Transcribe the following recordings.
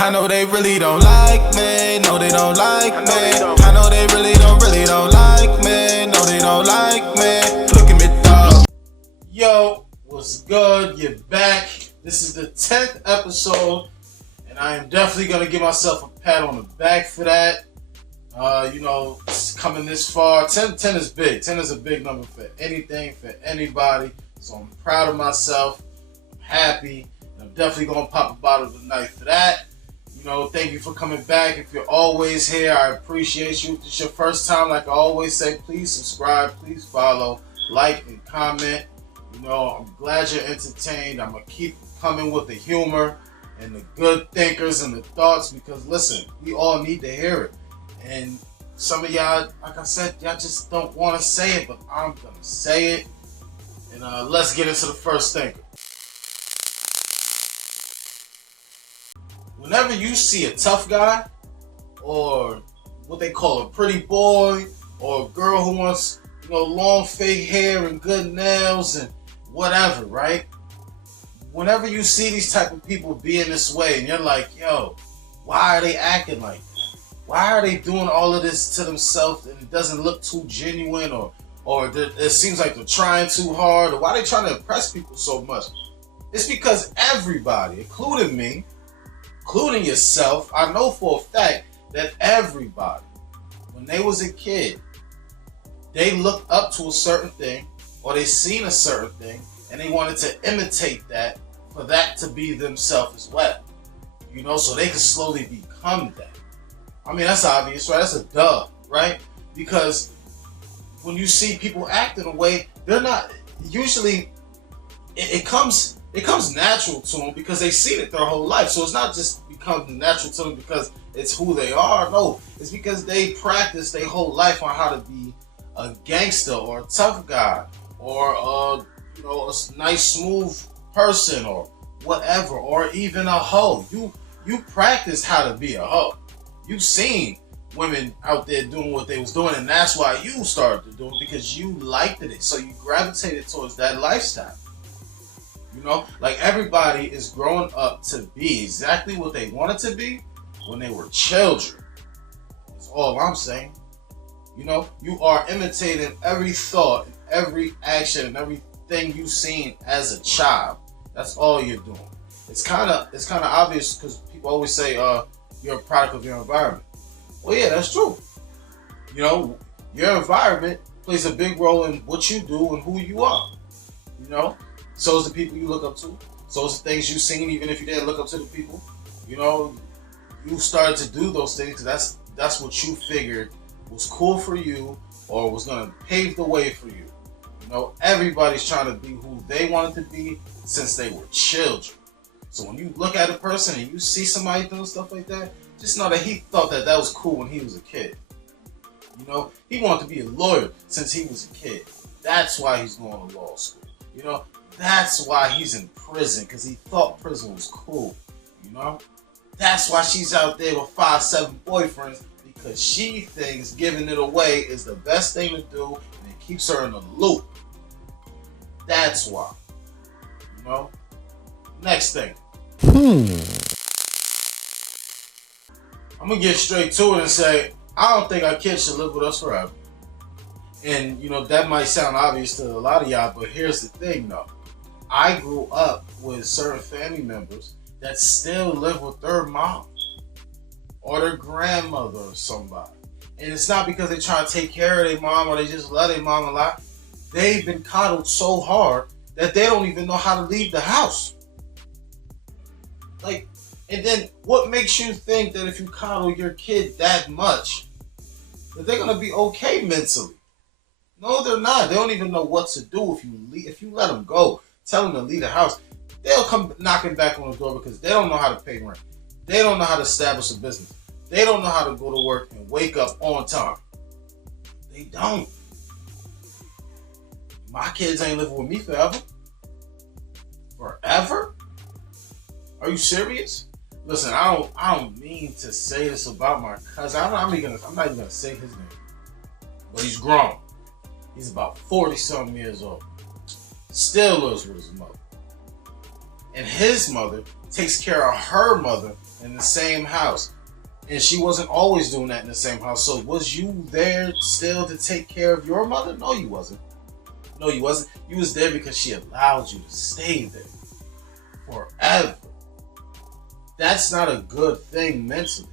I know they really don't like me. No, they don't like me. I know they really don't like me. No, they don't like me. Look at me, dog. Yo, what's good? You're back. This is the 10th episode, and I am definitely gonna give myself a pat on the back for that. Coming this far, 10 is big. 10 is a big number for anything, for anybody. So I'm proud of myself. I'm happy. And I'm definitely gonna pop a bottle tonight for that. Thank you for coming back. If you're always here, I appreciate you. If it's your first time, like I always say, please subscribe, please follow, like, and comment. I'm glad you're entertained. I'm gonna keep coming with the humor and the good thinkers and the thoughts, because listen, we all need to hear it. And some of y'all, like I said, y'all just don't want to say it, but I'm gonna say it. And let's get into the first thinker. Whenever you see a tough guy, or what they call a pretty boy, or a girl who wants, long fake hair and good nails and whatever, right? Whenever you see these type of people being this way, and you're like, yo, why are they acting like that? Why are they doing all of this to themselves, and it doesn't look too genuine, or it seems like they're trying too hard, or why are they trying to impress people so much? It's because everybody, including me, including yourself, I know for a fact that everybody, when they was a kid, they looked up to a certain thing, or they seen a certain thing, and they wanted to imitate that for that to be themselves as well. So they could slowly become that. I mean, that's obvious, right? That's a duh, right? Because when you see people act in a way, they're not, usually it comes natural to them because they've seen it their whole life. So it's not just become natural to them because it's who they are. No, it's because they practice their whole life on how to be a gangster or a tough guy or a nice smooth person or whatever, or even a hoe. You practice how to be a hoe. You've seen women out there doing what they was doing, and that's why you started to do it, because you liked it. So you gravitated towards that lifestyle. Like everybody is growing up to be exactly what they wanted to be when they were children. That's all I'm saying. You are imitating every thought, every action, and everything you've seen as a child. That's all you're doing. It's kind of obvious, because people always say you're a product of your environment. Well, yeah, that's true. Your environment plays a big role in what you do and who you are. So is the people you look up to. So is the things you've seen, even if you didn't look up to the people. You started to do those things because that's what you figured was cool for you, or was going to pave the way for you. Everybody's trying to be who they wanted to be since they were children. So when you look at a person and you see somebody doing stuff like that, just know that he thought that was cool when he was a kid. He wanted to be a lawyer since he was a kid. That's why he's going to law school. That's why he's in prison, because he thought prison was cool. That's why she's out there with 5-7 boyfriends, because she thinks giving it away is the best thing to do, and it keeps her in the loop. That's why. Next thing. I'm gonna get straight to it and say, I don't think our kids should live with us forever. And that might sound obvious to a lot of y'all, but here's the thing though. I grew up with certain family members that still live with their mom or their grandmother or somebody. And it's not because they try to take care of their mom or they just love their mom a lot. They've been coddled so hard that they don't even know how to leave the house. And then what makes you think that if you coddle your kid that much, that they're gonna be okay mentally? No, they're not. They don't even know what to do if you let them go. Tell them to leave the house. They'll come knocking back on the door because they don't know how to pay rent. They don't know how to establish a business. They don't know how to go to work and wake up on time. They don't. My kids ain't living with me forever. Forever? Are you serious? Listen, I don't mean to say this about my cousin. I'm not even gonna say his name. But he's grown. He's about 40-something years old. Still lives with his mother. And his mother takes care of her mother in the same house. And she wasn't always doing that in the same house. So was you there still to take care of your mother? No, you wasn't. No, you wasn't. You was there because she allowed you to stay there forever. That's not a good thing mentally.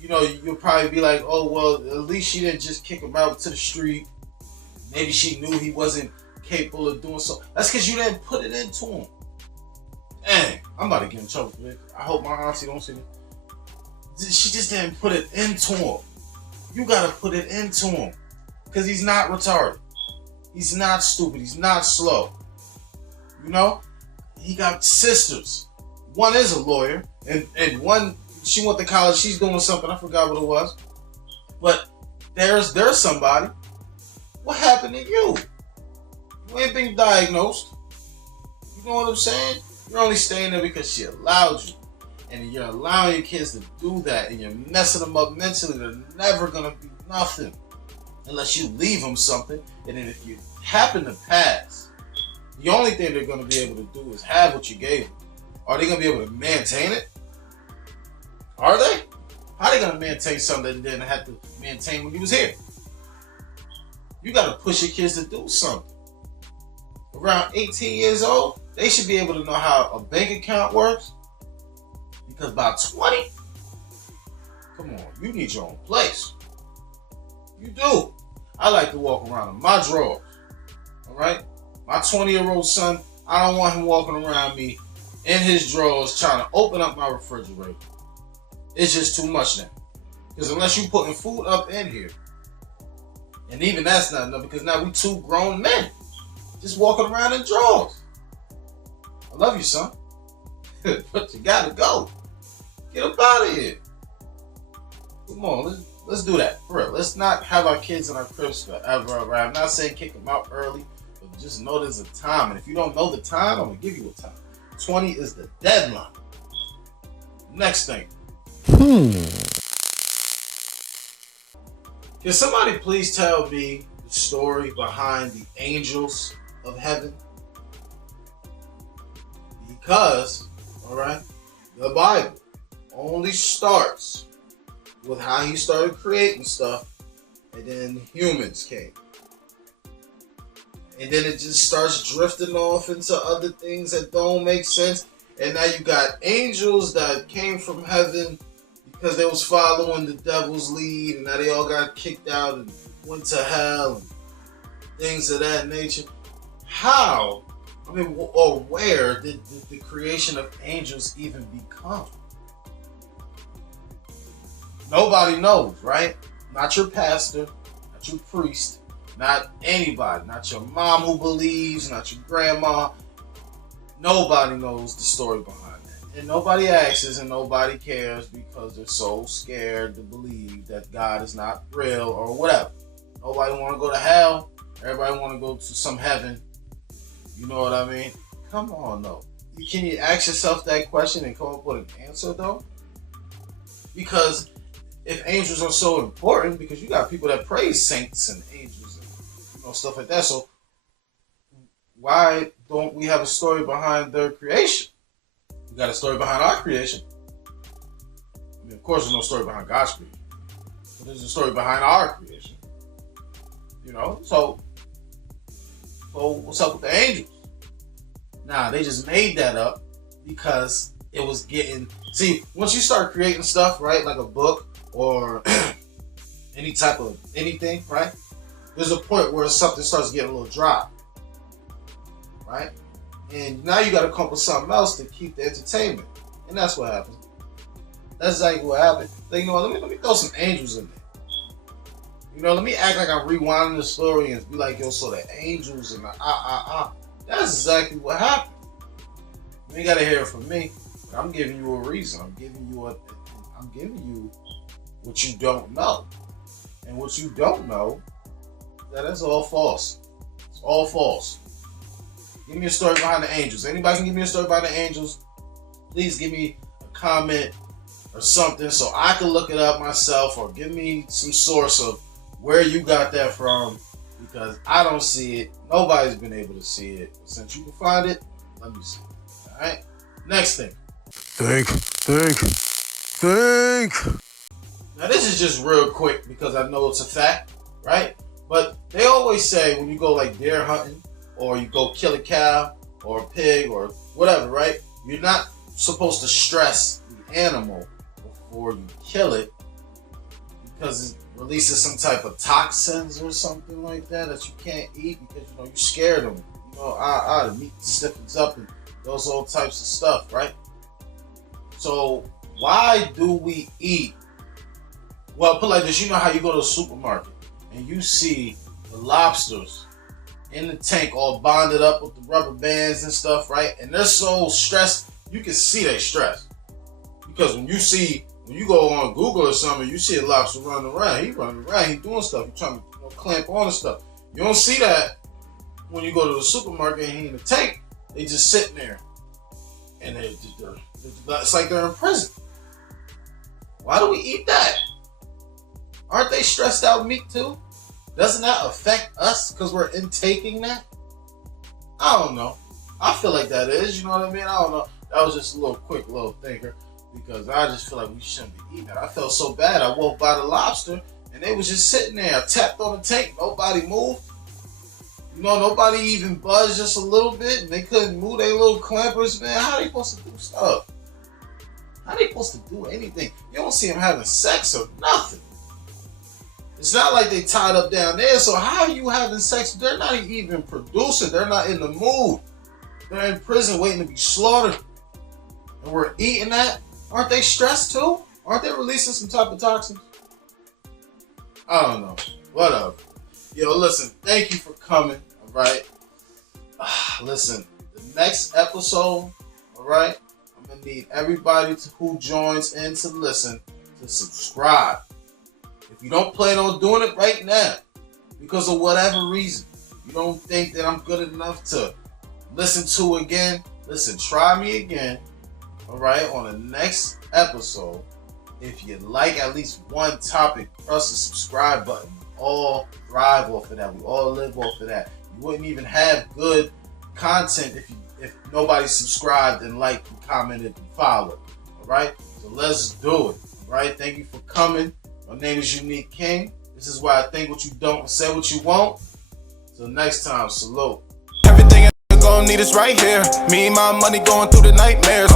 You know, you'll probably be like, oh, well, at least she didn't just kick him out to the street. Maybe she knew he wasn't capable of doing so. That's because you didn't put it into him. Dang, I'm about to get in trouble for this. I hope my auntie don't see this. She just didn't put it into him. You gotta put it into him. Because he's not retarded. He's not stupid. He's not slow. You know? He got sisters. One is a lawyer. And one, she went to college. She's doing something. I forgot what it was. But there's somebody. What happened to you? You ain't been diagnosed. You know what I'm saying? You're only staying there because she allowed you. And you're allowing your kids to do that. And you're messing them up mentally. They're never going to be nothing. Unless you leave them something. And then if you happen to pass, the only thing they're going to be able to do is have what you gave them. Are they going to be able to maintain it? Are they? How are they going to maintain something that they didn't have to maintain when you was here? You got to push your kids to do something. Around 18 years old, they should be able to know how a bank account works. Because by 20, come on, you need your own place. You do. I like to walk around in my drawers. All right? My 20-year-old son, I don't want him walking around me in his drawers trying to open up my refrigerator. It's just too much now. Because unless you putting food up in here, and even that's not enough because now we two grown men just walking around in drawers. I love you, son. But you gotta go. Get up out of here. Come on, let's do that. For real. Let's not have our kids in our cribs forever. Right? I'm not saying kick them out early, but just know there's a time. And if you don't know the time, I'm gonna give you a time. 20 is the deadline. Next thing. Can somebody please tell me the story behind the angels of heaven? Because, alright, the Bible only starts with how he started creating stuff, and then humans came. And then it just starts drifting off into other things that don't make sense. And now you got angels that came from heaven because they was following the devil's lead, and now they all got kicked out and went to hell and things of that nature. How, or where did the creation of angels even become? Nobody knows, right? Not your pastor, not your priest, not anybody, not your mom who believes, not your grandma. Nobody knows the story behind that. And nobody asks and nobody cares because they're so scared to believe that God is not real or whatever. Nobody want to go to hell. Everybody want to go to some heaven. You know what I mean? Come on, though. Can you ask yourself that question and come up with an answer, though? Because if angels are so important, because you got people that praise saints and angels and stuff like that. So why don't we have a story behind their creation? We got a story behind our creation. I mean, of course, there's no story behind God's creation, but there's a story behind our creation. You know, so what's up with the angels? Nah, they just made that up because it was getting. See, once you start creating stuff, right, like a book or any type of anything, right? There's a point where something starts getting a little dry, right? And now you got to come up with something else to keep the entertainment, and that's what happened. That's exactly what happened. Like, you know what? Let me throw some angels in there. You know, let me act like I'm rewinding the story and be like, yo, so the angels and the That's exactly what happened. You ain't gotta hear it from me, but I'm giving you a reason. I'm giving you what you don't know, and what you don't know, that's all false. It's all false. Give me a story behind the angels. Anybody can give me a story behind the angels? Please give me a comment or something so I can look it up myself, or give me some source of where you got that from, because I don't see it. Nobody's been able to see it. Since you can find it, let me see it. All right? Next thing. Think. think? Now this is just real quick because I know it's a fact, right? But they always say when you go like deer hunting or you go kill a cow or a pig or whatever, right? You're not supposed to stress the animal before you kill it because it releases some type of toxins or something like that you can't eat because you scared them. The meat stiffens up and those all types of stuff, right? So why do we eat? Well, put like this, you know how you go to the supermarket and you see the lobsters in the tank all bonded up with the rubber bands and stuff, right? And they're so stressed, you can see they stressed. Because when you go on Google or something, you see a lobster running around. He's running around, he's doing stuff, he's trying to clamp on and stuff. You don't see that when you go to the supermarket and he's in the tank. They just sitting there. And it's like they're in prison. Why do we eat that? Aren't they stressed out meat too? Doesn't that affect us because we're intaking that? I don't know. I feel like that is, you know what I mean? I don't know. That was just a quick little thinker because I just feel like we shouldn't be eating that. I felt so bad. I walked by the lobster and they was just sitting there. I tapped on the tank. Nobody moved. Nobody even buzzed just a little bit and they couldn't move their little clampers, man. How are they supposed to do stuff? How are they supposed to do anything? You don't see them having sex or nothing. It's not like they tied up down there, so how are you having sex? They're not even producing. They're not in the mood. They're in prison waiting to be slaughtered. And we're eating that. Aren't they stressed too? Aren't they releasing some type of toxins? I don't know. Whatever. Yo, listen, thank you for coming, all right? Listen, the next episode, all right, I'm going to need everybody who joins in to listen to subscribe. If you don't plan on doing it right now, because of whatever reason, you don't think that I'm good enough to listen to again, listen, try me again, all right, on the next episode. If you like at least one topic, press the subscribe button. We all thrive off of that. We all live off of that. You wouldn't even have good content if nobody subscribed and liked and commented and followed, all right? So let's do it, all right? Thank you for coming. My name is Unique King. This is why I think what you don't and say what you won't. Till next time, salute. Everything I'm gonna need is right here. Me and my money going through the nightmares.